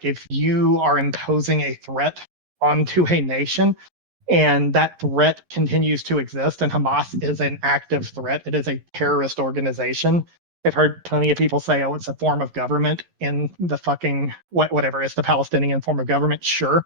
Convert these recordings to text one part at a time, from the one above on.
if you are imposing a threat onto a nation and that threat continues to exist, and Hamas is an active threat, it is a terrorist organization. I've heard plenty of people say, oh, it's a form of government in the fucking whatever, it's the Palestinian form of government. Sure,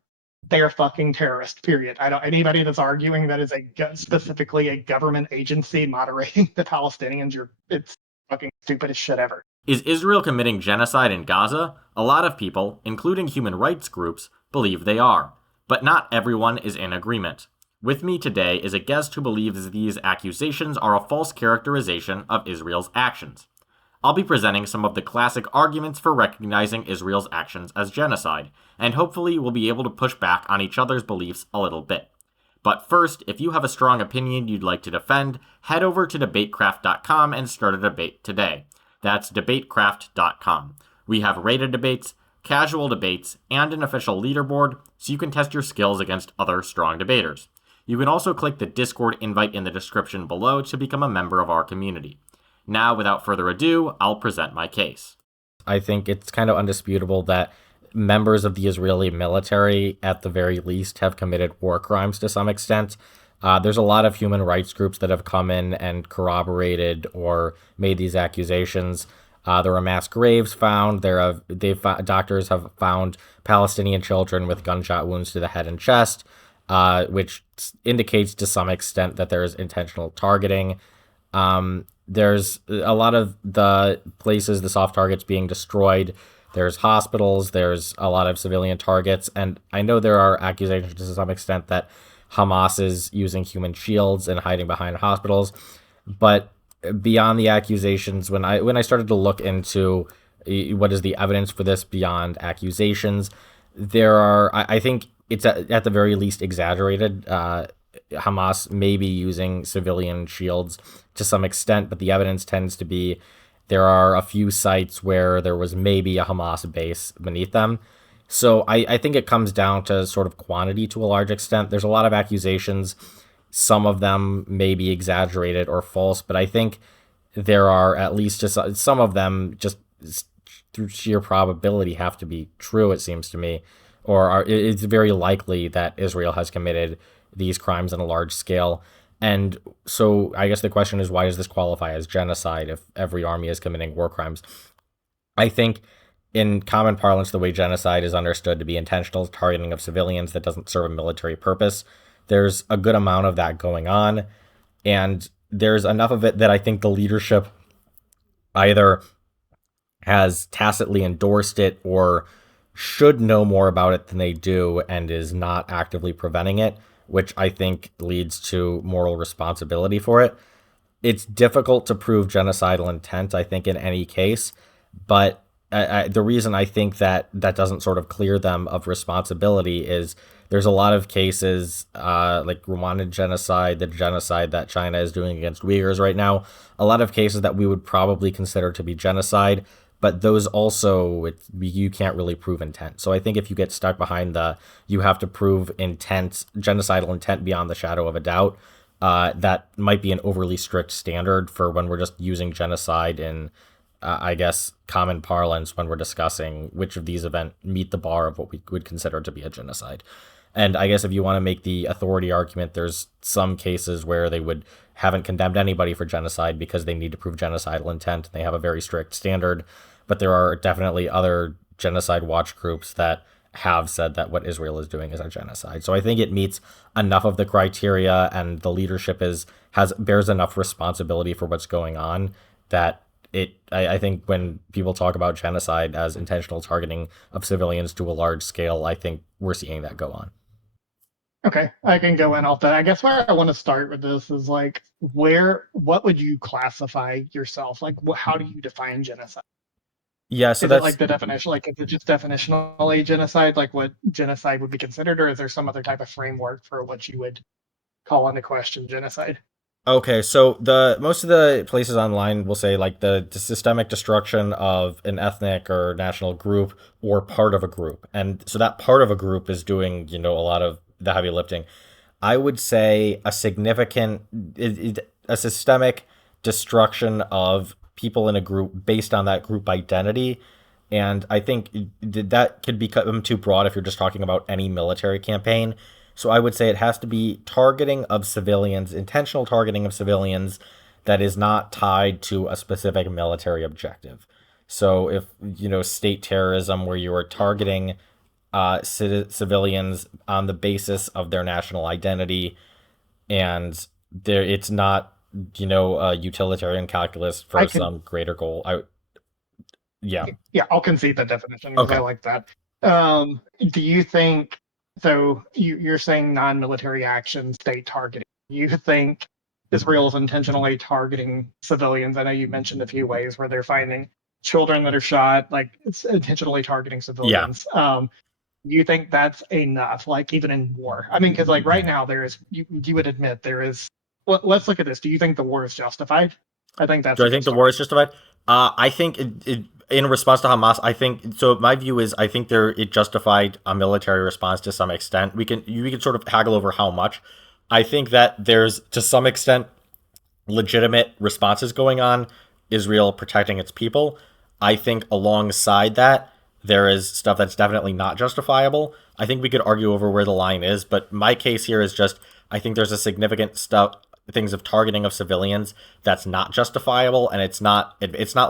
they are fucking terrorists, period. I don't, anybody that's arguing that is specifically a government agency moderating the Palestinians, it's fucking stupid as shit ever. Is Israel committing genocide in Gaza? A lot of people, including human rights groups, believe they are. But not everyone is in agreement. With me today is a guest who believes these accusations are a false characterization of Israel's actions. I'll be presenting some of the classic arguments for recognizing Israel's actions as genocide, and hopefully we'll be able to push back on each other's beliefs a little bit. But first, if you have a strong opinion you'd like to defend, head over to DebateCraft.com and start a debate today. That's DebateCraft.com. We have rated debates, casual debates, and an official leaderboard, so you can test your skills against other strong debaters. You can also click the Discord invite in the description below to become a member of our community. Now, without further ado, I'll present my case. I think it's kind of undisputable that members of the Israeli military, at the very least, have committed war crimes to some extent. There's a lot of human rights groups that have come in and corroborated or made these accusations. There are mass graves found. Doctors have found Palestinian children with gunshot wounds to the head and chest, which indicates to some extent that there is intentional targeting. There's a lot of the places, the soft targets being destroyed. There's hospitals. There's a lot of civilian targets. And I know there are accusations to some extent that Hamas is using human shields and hiding behind hospitals. But beyond the accusations, when I started to look into what is the evidence for this beyond accusations, I think it's at the very least exaggerated. Hamas may be using civilian shields to some extent, but the evidence tends to be there are a few sites where there was maybe a Hamas base beneath them. So I think it comes down to sort of quantity to a large extent. There's a lot of accusations. Some of them may be exaggerated or false, but I think there are at least some of them just through sheer probability have to be true, it seems to me, it's very likely that Israel has committed these crimes on a large scale. And so I guess the question is, why does this qualify as genocide if every army is committing war crimes? I think in common parlance, the way genocide is understood to be intentional targeting of civilians that doesn't serve a military purpose, there's a good amount of that going on. And there's enough of it that I think the leadership either has tacitly endorsed it or should know more about it than they do and is not actively preventing it, which I think leads to moral responsibility for it. It's difficult to prove genocidal intent, I think, in any case, but the reason I think that doesn't sort of clear them of responsibility is there's a lot of cases like Rwandan genocide, the genocide that China is doing against Uyghurs right now, a lot of cases that we would probably consider to be genocide, but those also, you can't really prove intent. So I think if you get stuck behind you have to prove intent, genocidal intent beyond the shadow of a doubt, that might be an overly strict standard for when we're just using genocide in, I guess, common parlance when we're discussing which of these events meet the bar of what we would consider to be a genocide. And I guess if you want to make the authority argument, there's some cases where they haven't condemned anybody for genocide because they need to prove genocidal intent. They have a very strict standard. But there are definitely other genocide watch groups that have said that what Israel is doing is a genocide. So I think it meets enough of the criteria, and the leadership bears enough responsibility for what's going on that I think when people talk about genocide as intentional targeting of civilians to a large scale, I think we're seeing that go on. Okay, I can go in off that. I guess where I want to start with this is like, what would you classify yourself? Like, how do you define genocide? Yeah, so is that's it like the definition, like is it just definitionally genocide, like what genocide would be considered, or is there some other type of framework for what you would call into question genocide? Okay, so most of the places online will say like the systemic destruction of an ethnic or national group or part of a group, and so that part of a group is doing a lot of the heavy lifting. I would say a systemic destruction of people in a group based on that group identity And I think that could become too broad if you're just talking about any military campaign. So I would say it has to be targeting of civilians, intentional targeting of civilians that is not tied to a specific military objective. So if, state terrorism where you are targeting civilians on the basis of their national identity, and it's not, utilitarian calculus I for can, some greater goal. Yeah. yeah, I'll concede the definition because I Okay. like that. Do you think, so you're saying non-military action, state targeting? You think Israel is intentionally targeting civilians? I know you mentioned a few ways where they're finding children that are shot, like it's intentionally targeting Yeah. civilians. You think that's enough, like even in war? I mean, because like right now there is, you would admit there is. Well, let's look at this. Do you think the war is justified? I think that's Do a I good think the war start. is justified? I think in response to Hamas, I think so. My view is I think it justified a military response to some extent. We can sort of haggle over how much. I think that there's to some extent legitimate responses going on. Israel protecting its people. I think alongside that there is stuff that's definitely not justifiable. I think we could argue over where the line is, but my case here is just I think there's a significant stuff things of targeting of civilians that's not justifiable, and it's not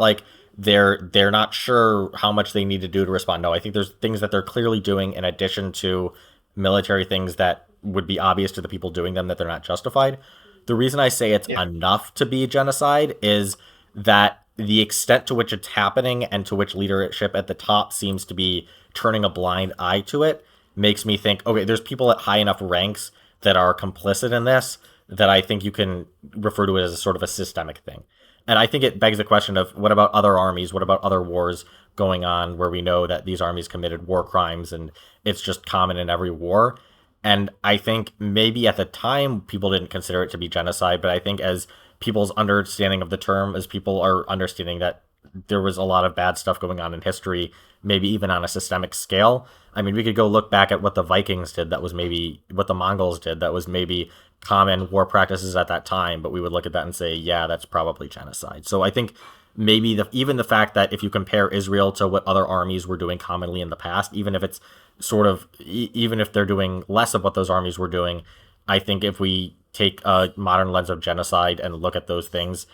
like they're not sure how much they need to do to respond. No, I think there's things that they're clearly doing in addition to military things that would be obvious to the people doing them that they're not justified. The reason I say it's Yeah. enough to be genocide is that the extent to which it's happening and to which leadership at the top seems to be turning a blind eye to it makes me think, okay, there's people at high enough ranks that are complicit in this that I think you can refer to it as a sort of a systemic thing. And I think it begs the question of what about other armies? What about other wars going on where we know that these armies committed war crimes and it's just common in every war? And I think maybe at the time people didn't consider it to be genocide, but I think as people's understanding of the term, as people are understanding that there was a lot of bad stuff going on in history, maybe even on a systemic scale. I mean, we could go look back at what the Vikings did, that was maybe what the Mongols did, that was maybe common war practices at that time, but we would look at that and say, yeah, that's probably genocide. So I think maybe even the fact that if you compare Israel to what other armies were doing commonly in the past, even if it's sort of, even if they're doing less of what those armies were doing, I think if we take a modern lens of genocide and look at those things,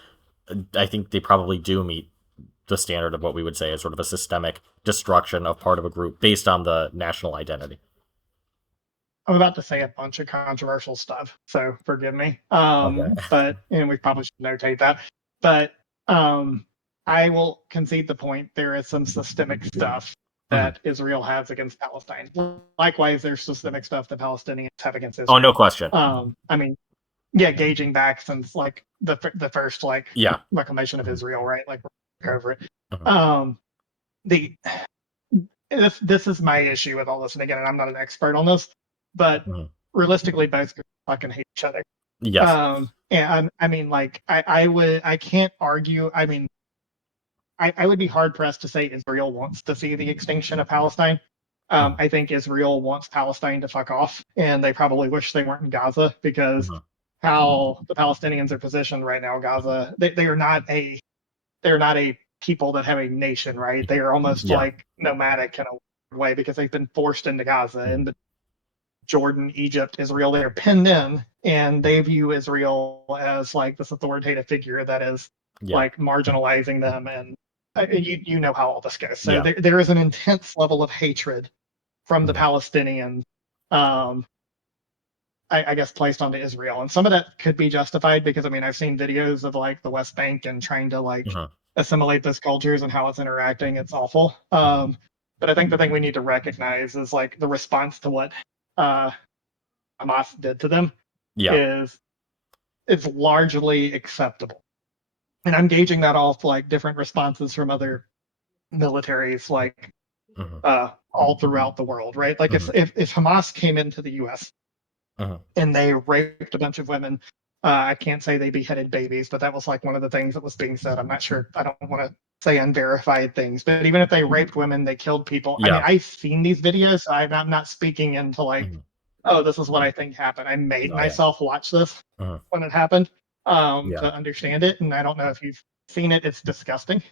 I think they probably do meet the standard of what we would say is sort of a systemic destruction of part of a group based on the national identity. I'm about to say a bunch of controversial stuff, so forgive me. Okay. But and we probably should notate that. But I will concede the point. There is some systemic stuff Mhm. that Israel has against Palestine. Likewise, there's systemic stuff that Palestinians have against Oh, no Israel. question. I mean, yeah, gauging back since like the first like Yeah. reclamation of Mhm. Israel, right? Like we're over it. Mhm. Um, the this is my issue with all this, and again, I'm not an expert on this, but Mhm. realistically, both groups fucking hate each other. Yes. And I mean, like, I can't argue. I mean, I would be hard pressed to say Israel wants to see the extinction of Palestine. Mhm. I think Israel wants Palestine to fuck off, and they probably wish they weren't in Gaza because Mhm. how the Palestinians are positioned right now, Gaza, they are not a they're not a people that have a nation, right? They are almost Yeah. like nomadic in a way because they've been forced into Gaza Mhm. and Jordan, Egypt, Israel. They're pinned in, and they view Israel as like this authoritative figure that is Yeah. like marginalizing them, and you know how all this goes. So Yeah. there is an intense level of hatred from the Mhm. Palestinians. Um, I guess placed onto Israel, and some of that could be justified because I mean I've seen videos of like the West Bank and trying to like Mhm. assimilate those cultures and how it's interacting. It's awful. Mhm. But I think the thing we need to recognize is like the response to what uh, Hamas did to them Yeah. is it's largely acceptable, and I'm gauging that off like different responses from other militaries like Mhm. all throughout the world, right? Like Mhm. if Hamas came into the U.S. Mhm. and they raped a bunch of women. I can't say they beheaded babies, but that was like one of the things that was being said. I'm not sure. I don't want to say unverified things, but even if they raped women, they killed people. I mean, Yeah. I've seen these videos. So I'm not speaking into like, Mhm. oh, this is what I think happened. I made Oh, yeah. myself watch this Mhm. when it happened Yeah. to understand it, and I don't know if you've seen it. It's disgusting.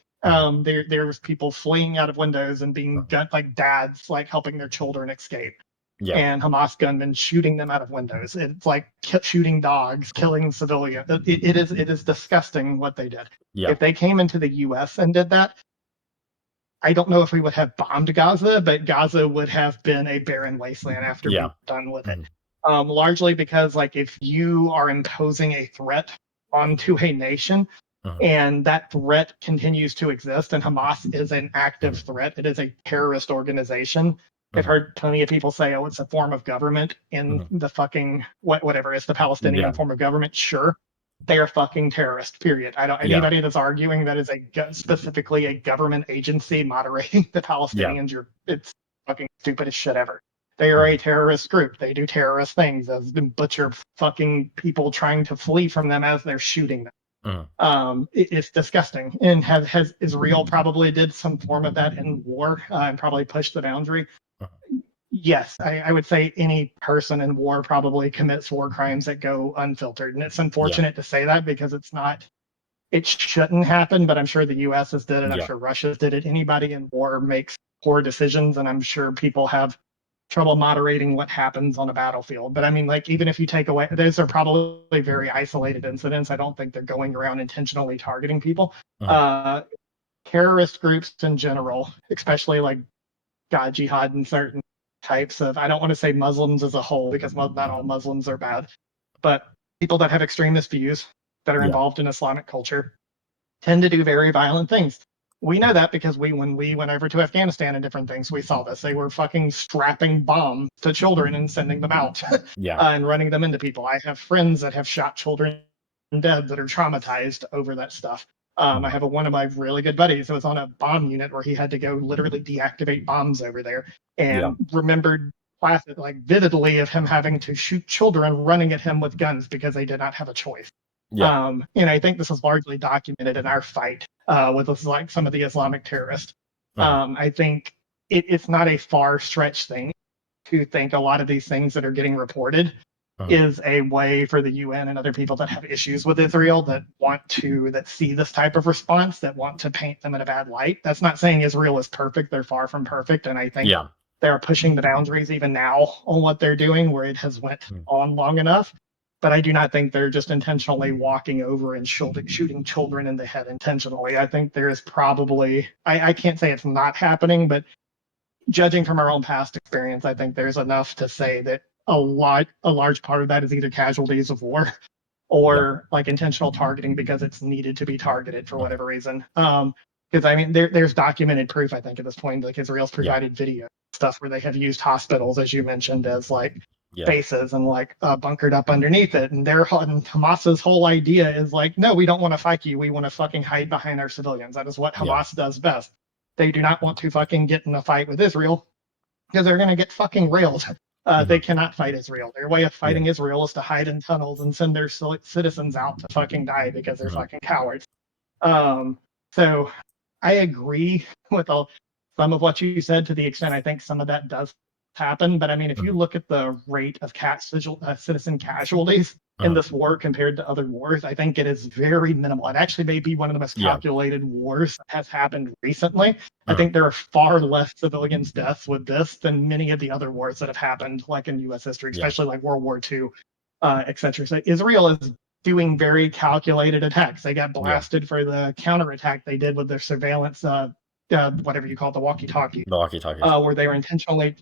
There's people fleeing out of windows and being like dads, like helping their children escape. Yeah. And Hamas gunmen shooting them out of windows. It's like shooting dogs, killing civilians. It is disgusting what they did. Yeah. If they came into the U.S. and did that, I don't know if we would have bombed Gaza, but Gaza would have been a barren wasteland after Yeah. we're done with it. Largely because, like, if you are imposing a threat onto a nation, and that threat continues to exist, and Hamas is an active threat, it is a terrorist organization. I've heard plenty of people say, oh, it's a form of government in the fucking whatever, it's the Palestinian form of government. Sure, they are fucking terrorists, period. I don't anybody that's arguing that is specifically a government agency moderating the Palestinians, it's fucking stupid as shit ever. They are a terrorist group. They do terrorist things, as butcher fucking people trying to flee from them as they're shooting them. It's disgusting. And has Israel probably did some form of that in war and probably pushed the boundary? Yes, I would say any person in war probably commits war crimes that go unfiltered. And it's unfortunate to say that because it shouldn't happen, but I'm sure the US has did it. I'm sure Russia's did it. Anybody in war makes poor decisions, and I'm sure people have trouble moderating what happens on a battlefield. But I mean, like, even if you take away, those are probably very isolated incidents. I don't think they're going around intentionally targeting people. Terrorist groups in general, especially like God jihad and certain types of, I don't want to say Muslims as a whole, because not all Muslims are bad, but people that have extremist views that are involved in Islamic culture tend to do very violent things. We know that because when we went over to Afghanistan and different things, we saw this. They were fucking strapping bombs to children and sending them out and running them into people. I have friends that have shot children dead that are traumatized over that stuff. I have one of my really good buddies that was on a bomb unit where he had to go literally deactivate bombs over there, and remembered like vividly of him having to shoot children running at him with guns because they did not have a choice. And I think this is largely documented in our fight with like some of the Islamic terrorists. I think it's not a far stretch thing to think a lot of these things that are getting reported is a way for the UN and other people that have issues with Israel that see this type of response, that want to paint them in a bad light. That's not saying Israel is perfect. They're far from perfect. And I think they're pushing the boundaries even now on what they're doing, where it has went on long enough. But I do not think they're just intentionally walking over and shooting children in the head intentionally. I think there is probably, I can't say it's not happening, but judging from our own past experience, I think there's enough to say that a large part of that is either casualties of war or like intentional targeting because it's needed to be targeted for whatever reason. Because I mean, there's documented proof, I think, at this point, like Israel's provided video stuff where they have used hospitals, as you mentioned, as like bases and like bunkered up underneath it. And Hamas's whole idea is like, no, we don't want to fight you. We want to fucking hide behind our civilians. That is what Hamas does best. They do not want to fucking get in a fight with Israel because they're going to get fucking railed. They cannot fight Israel. Their way of fighting Israel is to hide in tunnels and send their citizens out to fucking die because they're fucking cowards. So I agree with some of what you said to the extent I think some of that does happen. But I mean, if you look at the rate of citizen casualties in this war compared to other wars, I think it is very minimal. It actually may be one of the most calculated wars that has happened recently. I think there are far less civilians' deaths with this than many of the other wars that have happened, like in U.S. history, especially like World War II, etc. So Israel is doing very calculated attacks. They got blasted for the counterattack they did with their surveillance, whatever you call it, the walkie-talkie. The walkie-talkies. Where they were intentionally,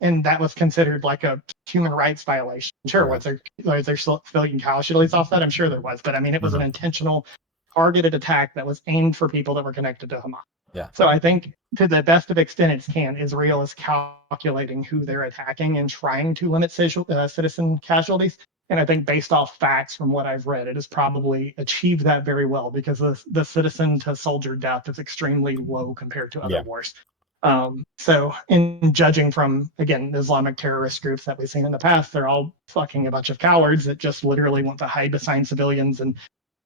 and that was considered like a human rights violation. Sure, was there civilian casualties off that? I'm sure there was, but I mean, it was an intentional, targeted attack that was aimed for people that were connected to Hamas. So I think to the best of extent it can, Israel is calculating who they're attacking and trying to limit citizen casualties. And I think based off facts from what I've read, it has probably achieved that very well because the citizen to soldier death is extremely low compared to other wars. So in judging from, again, the Islamic terrorist groups that we've seen in the past, they're all fucking a bunch of cowards that just literally want to hide behind civilians and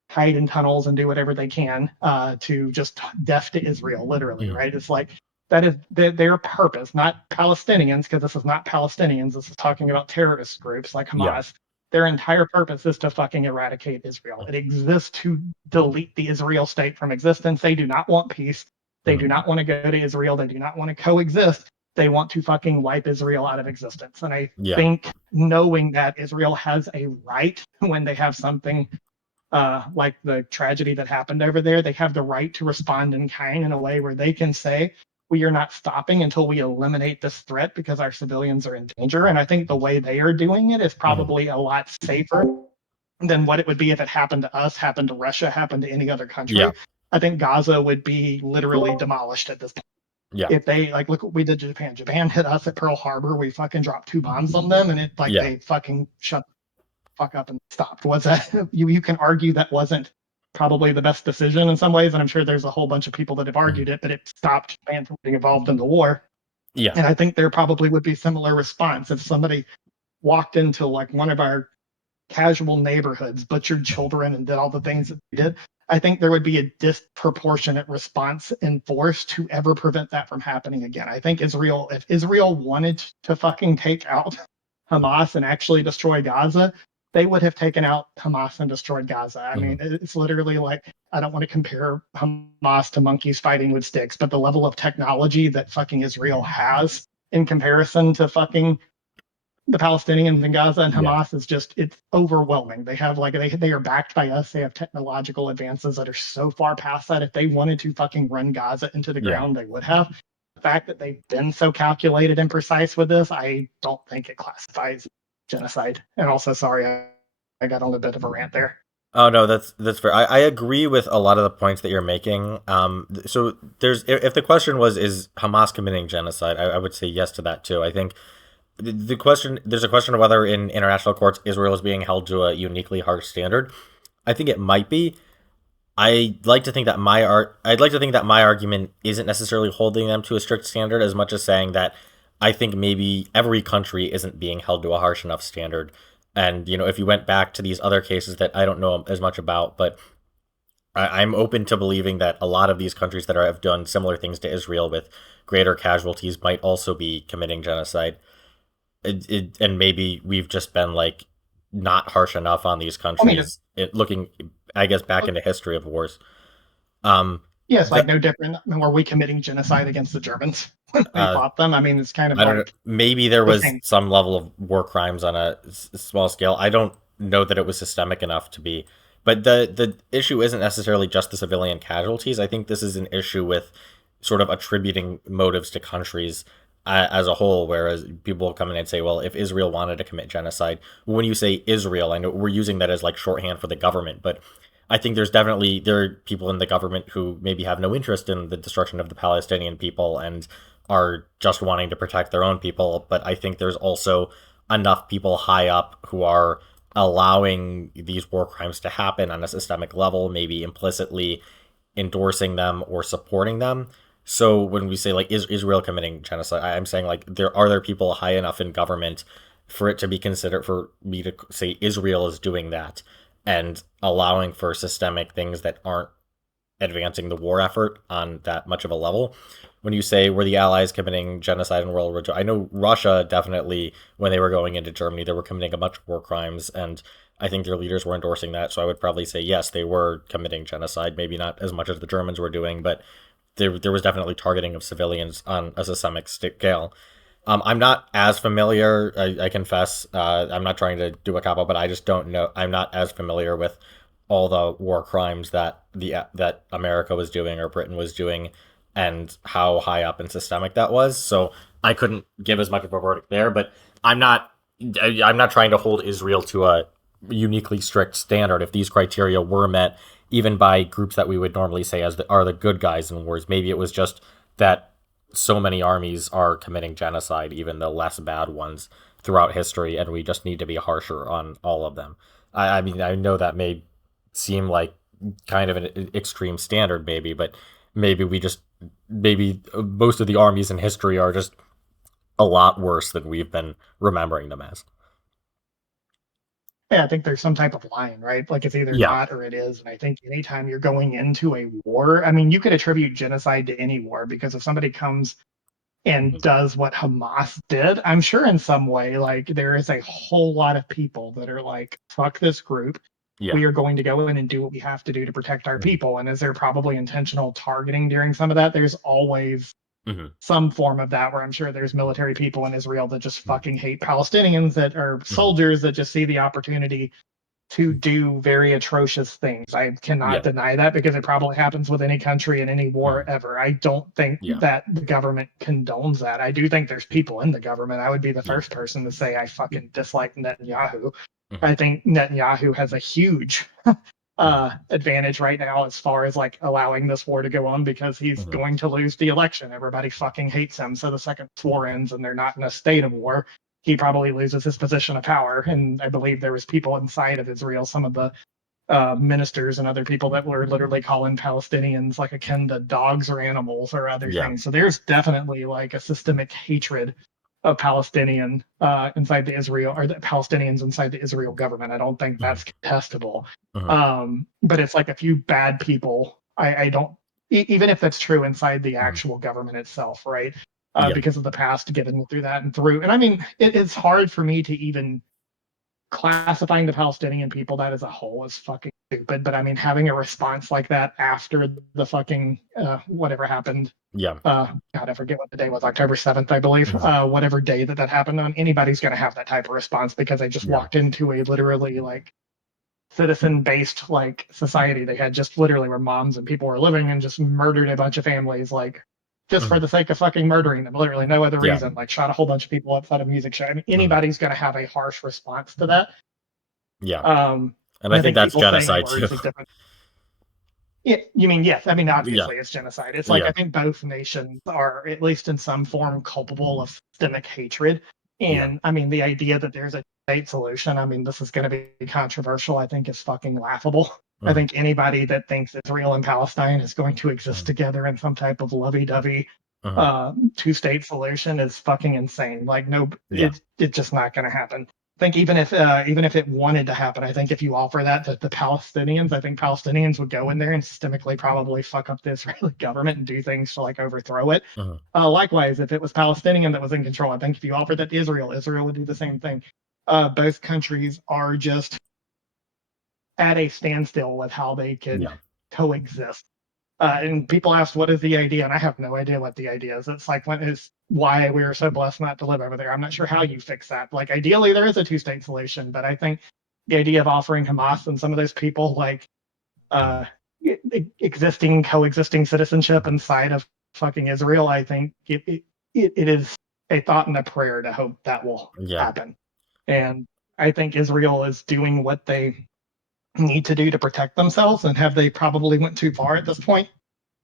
hide in tunnels and do whatever they can to just death to Israel, literally, right? It's like that is their purpose, not Palestinians, because this is not Palestinians. This is talking about terrorist groups like Hamas. Their entire purpose is to fucking eradicate Israel. It exists to delete the Israel state from existence. They do not want peace. They do not want to go to Israel. They do not want to coexist. They want to fucking wipe Israel out of existence. And I think knowing that Israel has a right when they have something like the tragedy that happened over there, they have the right to respond in kind in a way where they can say, we are not stopping until we eliminate this threat because our civilians are in danger. And I think the way they are doing it is probably a lot safer than what it would be if it happened to us, happened to Russia, happened to any other country. Yeah. I think Gaza would be literally demolished at this point. Yeah. If they like look what we did to Japan. Japan hit us at Pearl Harbor. We fucking dropped 2 bombs on them, and it like they fucking shut the fuck up and stopped. Was that you can argue that wasn't probably the best decision in some ways, and I'm sure there's a whole bunch of people that have argued it, but it stopped Japan from being involved in the war. Yeah. And I think there probably would be similar response if somebody walked into like one of our casual neighborhoods, butchered children, and did all the things that they did. I think there would be a disproportionate response in force to ever prevent that from happening again. I think if Israel wanted to fucking take out Hamas and actually destroy Gaza, they would have taken out Hamas and destroyed Gaza. I mean, it's literally like, I don't want to compare Hamas to monkeys fighting with sticks, but the level of technology that fucking Israel has in comparison to fucking the Palestinians in Gaza and Hamas is just, it's overwhelming. They have like, they are backed by us. They have technological advances that are so far past that. If they wanted to fucking run Gaza into the ground, they would have. The fact that they've been so calculated and precise with this, I don't think it classifies genocide. And also, sorry, I got on a bit of a rant there. Oh no, that's fair. I agree with a lot of the points that you're making. So if the question was, is Hamas committing genocide, I would say yes to that too. I think there's a question of whether in international courts Israel is being held to a uniquely harsh standard. I think it might be. I'd like to think that my argument isn't necessarily holding them to a strict standard as much as saying that I think maybe every country isn't being held to a harsh enough standard. And, if you went back to these other cases that I don't know as much about, but I'm open to believing that a lot of these countries that have done similar things to Israel with greater casualties might also be committing genocide. And maybe we've just been like not harsh enough on these countries. Looking, I guess, back into history of wars. Yes, like no different. I mean, were we committing genocide against the Germans when we fought them? I mean, it's kind of. I don't know. Maybe there was some level of war crimes on a small scale. I don't know that it was systemic enough to be. But the issue isn't necessarily just the civilian casualties. I think this is an issue with sort of attributing motives to countries as a whole, whereas people come in and say, well, if Israel wanted to commit genocide, when you say Israel, I know we're using that as like shorthand for the government, but I think there are people in the government who maybe have no interest in the destruction of the Palestinian people and are just wanting to protect their own people. But I think there's also enough people high up who are allowing these war crimes to happen on a systemic level, maybe implicitly endorsing them or supporting them. So when we say like, is Israel committing genocide, I'm saying like, are there people high enough in government for it to be considered, for me to say Israel is doing that and allowing for systemic things that aren't advancing the war effort on that much of a level. When you say, were the Allies committing genocide in World War II? I know Russia definitely, when they were going into Germany, they were committing a bunch of war crimes, and I think their leaders were endorsing that. So I would probably say, yes, they were committing genocide, maybe not as much as the Germans were doing, but there was definitely targeting of civilians on a systemic scale. I'm not as familiar, I confess, I'm not trying to do a cop-out, but I just don't know, I'm not as familiar with all the war crimes that America was doing or Britain was doing and how high up and systemic that was. So I couldn't give as much of a verdict there, but I'm not trying to hold Israel to a uniquely strict standard. If these criteria were met, even by groups that we would normally say are the good guys in wars, maybe it was just that so many armies are committing genocide, even the less bad ones throughout history, and we just need to be harsher on all of them. I mean, I know that may seem like kind of an extreme standard, maybe, but maybe most of the armies in history are just a lot worse than we've been remembering them as. Yeah, I think there's some type of line, right? Like it's either not or it is. And I think anytime you're going into a war, I mean, you could attribute genocide to any war, because if somebody comes and does what Hamas did, I'm sure in some way, like there is a whole lot of people that are like, fuck this group. Yeah. We are going to go in and do what we have to do to protect our Mhm. people. And is there probably intentional targeting during some of that? There's always Mhm. some form of that where I'm sure there's military people in Israel that just fucking hate Palestinians, that are Mhm. soldiers that just see the opportunity to do very atrocious things. I cannot Yeah. deny that because it probably happens with any country in any war Mhm. ever. I don't think Yeah. that the government condones that. I do think there's people in the government. I would be the Yeah. first person to say I fucking dislike Netanyahu. Mhm. I think Netanyahu has a huge advantage right now as far as like allowing this war to go on because he's Mhm. going to lose the election. Everybody fucking hates him. So the second this war ends and they're not in a state of war, he probably loses his position of power. And I believe there was people inside of Israel, some of the ministers and other people that were literally calling Palestinians like akin to dogs or animals or other Yeah. things. So there's definitely like a systemic hatred of Palestinian inside the Israel or the Palestinians inside the Israel government. I don't think that's contestable. But it's like a few bad people. I don't even if that's true inside the actual government itself, right? Yeah. Because of the past, getting through that and through. And I mean, it's hard for me to even classifying the Palestinian people that as a whole is fucking stupid. But I mean, having a response like that after the fucking whatever happened. Yeah. God, I forget what the day was, October 7th, I believe. Whatever day that happened on, anybody's going to have that type of response because they just walked into a literally like citizen-based like society. They had just literally where moms and people were living and just murdered a bunch of families, like just for the sake of fucking murdering them. Literally no other reason. Like shot a whole bunch of people outside a music show. I mean, anybody's going to have a harsh response to that. Yeah. And I I think think that's people saying genocide too. words of different. Yeah, you mean yes? I mean, obviously, it's genocide. It's like I think both nations are, at least in some form, culpable of systemic hatred. And I mean, the idea that there's a state solution, I mean, this is going to be controversial. I think is fucking laughable. I think anybody that thinks Israel and Palestine is going to exist together in some type of lovey-dovey two-state solution is fucking insane. Like, no, it's just not going to happen. I think even if it wanted to happen, I think if you offer that to the Palestinians, I think Palestinians would go in there and systemically probably fuck up the Israeli government and do things to like overthrow it. Likewise, if it was Palestinian that was in control, I think if you offered that to Israel, Israel would do the same thing. Both countries are just at a standstill with how they could coexist. And people ask, what is the idea? And I have no idea what the idea is. It's like, when is why we are so blessed not to live over there. I'm not sure how you fix that. Like, ideally, there is a two-state solution, but I think the idea of offering Hamas and some of those people like coexisting citizenship inside of fucking Israel, I think it is a thought and a prayer to hope that will happen. And I think Israel is doing what they need to do to protect themselves. And have they probably went too far at this point?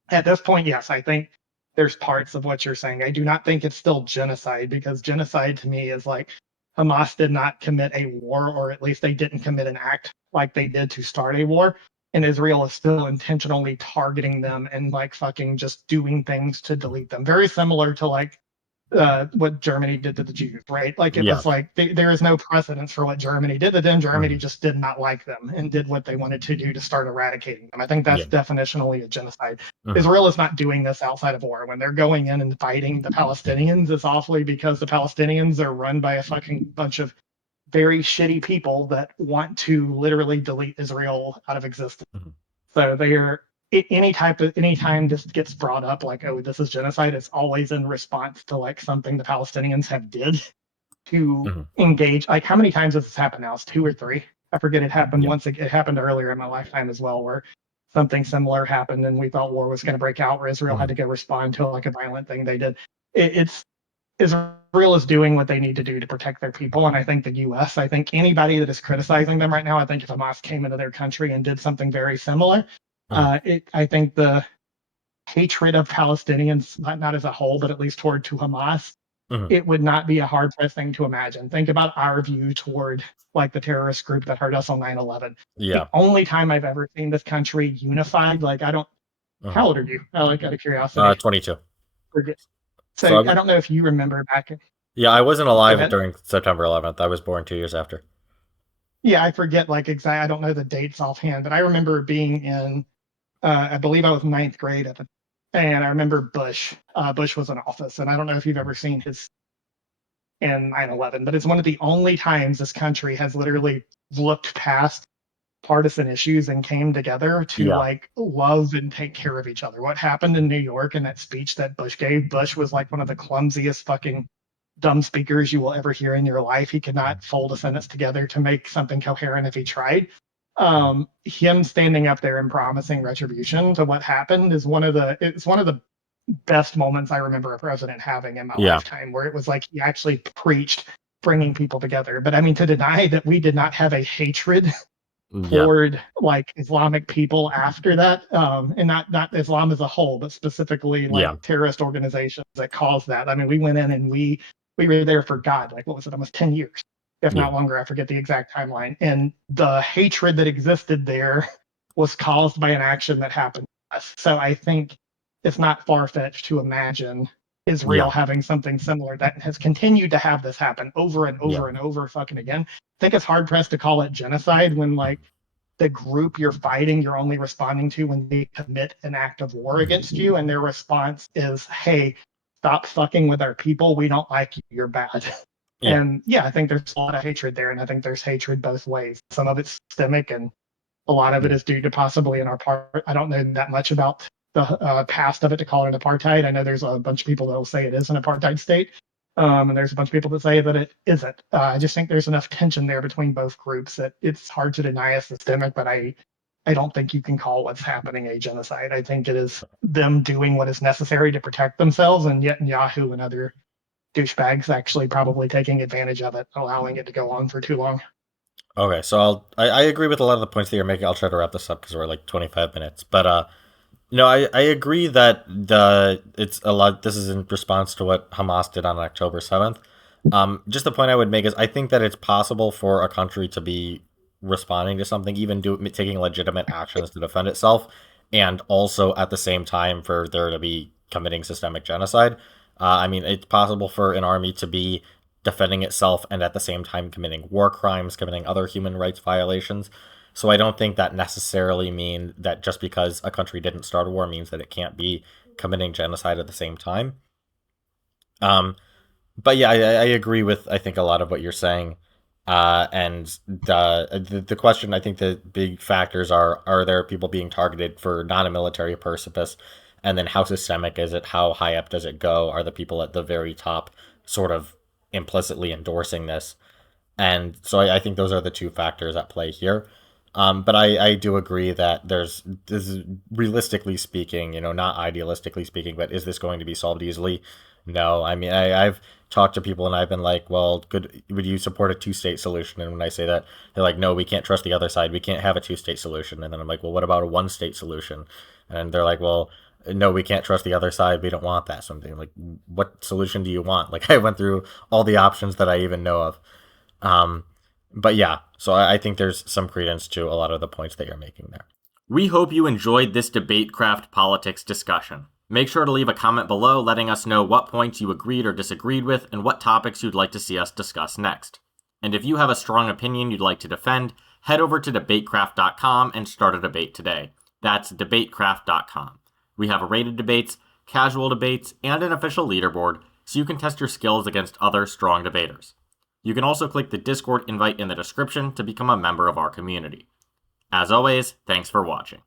At this point, yes, I think there's parts of what you're saying. I do not think it's still genocide, because genocide to me is like Hamas did not commit a war, or at least they didn't commit an act like they did to start a war. And Israel is still intentionally targeting them and like fucking just doing things to delete them. Very similar to like what Germany did to the Jews, right? Like it was like there is no precedence for what Germany did to them. Germany just did not like them and did what they wanted to do to start eradicating them. I think that's definitionally a genocide. Israel is not doing this outside of war. When they're going in and fighting the Palestinians, it's awfully because the Palestinians are run by a fucking bunch of very shitty people that want to literally delete Israel out of existence. So they are anytime this gets brought up, like, oh, this is genocide, it's always in response to like something the Palestinians have did to engage. Like, how many times has this happened now? It's two or three. I forget. It happened once. It happened earlier in my lifetime as well, where something similar happened and we thought war was going to break out, where Israel had to go respond to like a violent thing they did. It's Israel is doing what they need to do to protect their people. And I think the US, I think anybody that is criticizing them right now, I think if Hamas came into their country and did something very similar, I think the hatred of Palestinians, not as a whole, but at least toward to Hamas, it would not be a hard pressed thing to imagine. Think about our view toward like the terrorist group that hurt us on 9/11. The only time I've ever seen this country unified, like I don't. How old are you? Like out of curiosity. 22. So I don't know if you remember back. Yeah, I wasn't alive during September 11th. I was born 2 years after. Yeah, I forget like exactly. I don't know the dates offhand, but I remember being in. I believe I was ninth grade at the and I remember Bush. Bush was in office, and I don't know if you've ever seen his in 9/11, but it's one of the only times this country has literally looked past partisan issues and came together to Yeah. like love and take care of each other. What happened in New York in that speech that Bush gave, Bush was like one of the clumsiest fucking dumb speakers you will ever hear in your life. He could not fold a sentence together to make something coherent if he tried. Him standing up there and promising retribution to what happened is it's one of the best moments I remember a president having in my Yeah. lifetime, where it was like he actually preached bringing people together. But I mean, to deny that we did not have a hatred Yeah. toward like Islamic people after that, and not Islam as a whole, but specifically like Yeah. terrorist organizations that caused that. I mean, we went in and we were there for God, like what was it, almost 10 years, if Yeah. not longer. I forget the exact timeline. And the hatred that existed there was caused by an action that happened to us. So I think it's not far-fetched to imagine Israel Yeah. having something similar that has continued to have this happen over and Yeah. over and over fucking again. I think it's hard pressed to call it genocide when like the group you're fighting, you're only responding to when they commit an act of war against you, and their response is, "Hey, stop fucking with our people. We don't like you. You're bad." Yeah. And yeah, I think there's a lot of hatred there, and I think there's hatred both ways. Some of it's systemic, and a lot of it is due to possibly in our part. I don't know that much about the past of it to call it apartheid. I know there's a bunch of people that will say it is an apartheid state, and there's a bunch of people that say that it isn't. I just think there's enough tension there between both groups that it's hard to deny it's systemic, but I don't think you can call what's happening a genocide. I think it is them doing what is necessary to protect themselves, and Netanyahu and other douchebags actually probably taking advantage of it, allowing it to go on for too long. Okay, so I agree with a lot of the points that you're making. I'll try to wrap this up because we're like 25 minutes. But I agree that it's a lot. This is in response to what Hamas did on October 7th. Just the point I would make is I think that it's possible for a country to be responding to something, even taking legitimate actions to defend itself, and also at the same time for there to be committing systemic genocide. I mean, it's possible for an army to be defending itself and at the same time committing war crimes, committing other human rights violations. So I don't think that necessarily mean that just because a country didn't start a war means that it can't be committing genocide at the same time. But yeah, I agree with I think a lot of what you're saying. And the question, I think the big factors are there people being targeted for not a military purpose? And then how systemic is it? How high up does it go? Are the people at the very top sort of implicitly endorsing this? And so I think those are the two factors at play here. But I do agree that this is realistically speaking, not idealistically speaking, but is this going to be solved easily? No. I mean, I've talked to people and I've been like, well, would you support a two-state solution? And when I say that, they're like, no, we can't trust the other side. We can't have a two-state solution. And then I'm like, well, what about a one-state solution? And they're like, well, no, we can't trust the other side. We don't want that. Something like, what solution do you want? Like, I went through all the options that I even know of. But yeah, so I think there's some credence to a lot of the points that you're making there. We hope you enjoyed this DebateCraft politics discussion. Make sure to leave a comment below letting us know what points you agreed or disagreed with and what topics you'd like to see us discuss next. And if you have a strong opinion you'd like to defend, head over to DebateCraft.com and start a debate today. That's DebateCraft.com. We have rated debates, casual debates, and an official leaderboard, so you can test your skills against other strong debaters. You can also click the Discord invite in the description to become a member of our community. As always, thanks for watching.